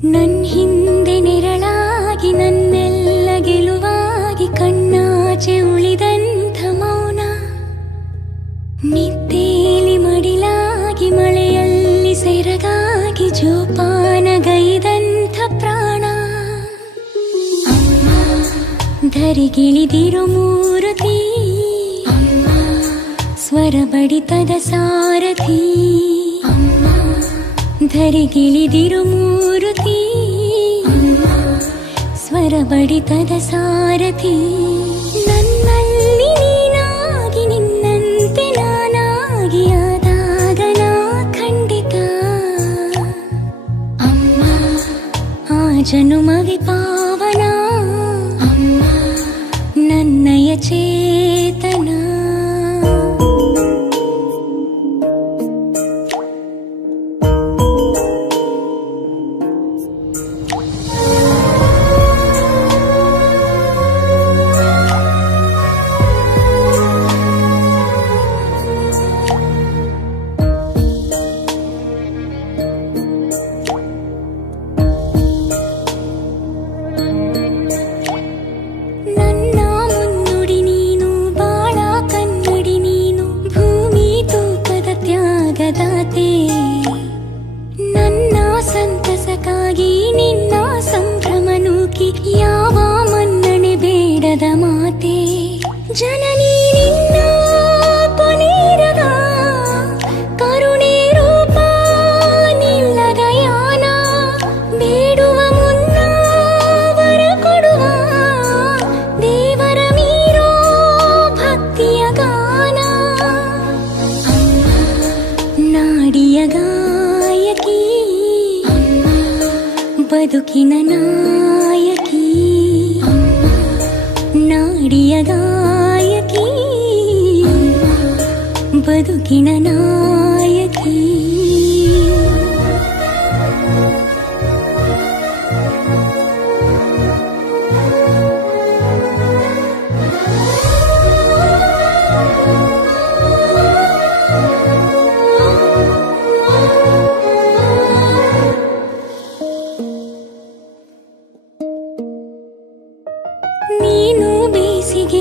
ನನ್ ಹಿಂದೆ ನೆರಳಾಗಿ ನನ್ನೆಲ್ಲ ಗೆಲುವಾಗಿ ಕಣ್ಣಾಚೆ ಉಳಿದಂಥ ಮೌನ, ನಿದ್ದೇಲಿ ಮಡಿಲಾಗಿ ಮಳೆಯಲ್ಲಿ ಸೆರಗಾಗಿ ಜೋಪಾನಗೈದಂಥ ಪ್ರಾಣ. ಅಮ್ಮ ಧರಿಗಿಳಿದಿರೋ ಮೂರುತಿ, ಅಮ್ಮ ಸ್ವರ ಬಡಿತದ ಸಾರಥಿ. ಅಮ್ಮ ಧರಿಗಿಳಿದಿರೋ ಮೂರುತಿ, ಅಮ್ಮ ಸ್ವರ ಬಡಿತದ ಸಾರಥಿ. ನನ್ನಲ್ಲಿ ನೀನಾಗಿ ನಿನ್ನಂತೆ ನಾನಾಗಿ ಆದಾಗ ನಾ ಖಂಡಿತ ಅಮ್ಮ ಆ ಜನುಮವಿ ಪಾವನ. ಅಮ್ಮ ನನ್ನಯ ಚೇತನ. ನನ್ನ ಸಂತಸಕ್ಕಾಗಿ ನಿನ್ನ ಸಂಭ್ರಮ ನೂಕಿ ಯಾವ ಮನ್ನಣೆ ಬೇಡದ ಮಾತೆ. ಜನನಿ ನಿನ್ನ ಕೊನೆರದ ಕರುಣೆ ರೂಪ ನಿಲ್ಲದ ಯಾನ, ಬೇಡುವ ಮುನ್ನ ವರ ಕೊಡುವ ದೇವರ ಮೀರೋ ಭಕ್ತಿಯ ಗಾನ. ನಾಡಿಯ ಗಾಯಕಿ, ಅಮ್ಮ ಬದುಕಿನ ನಾಯಕಿ. ಅಮ್ಮ ನಾಡಿಯ ಗಾಯಕಿ, ಅಮ್ಮ ಬದುಕಿನ ನಾಯಕಿ. ನೀನು ಬೇಸಿಗೆ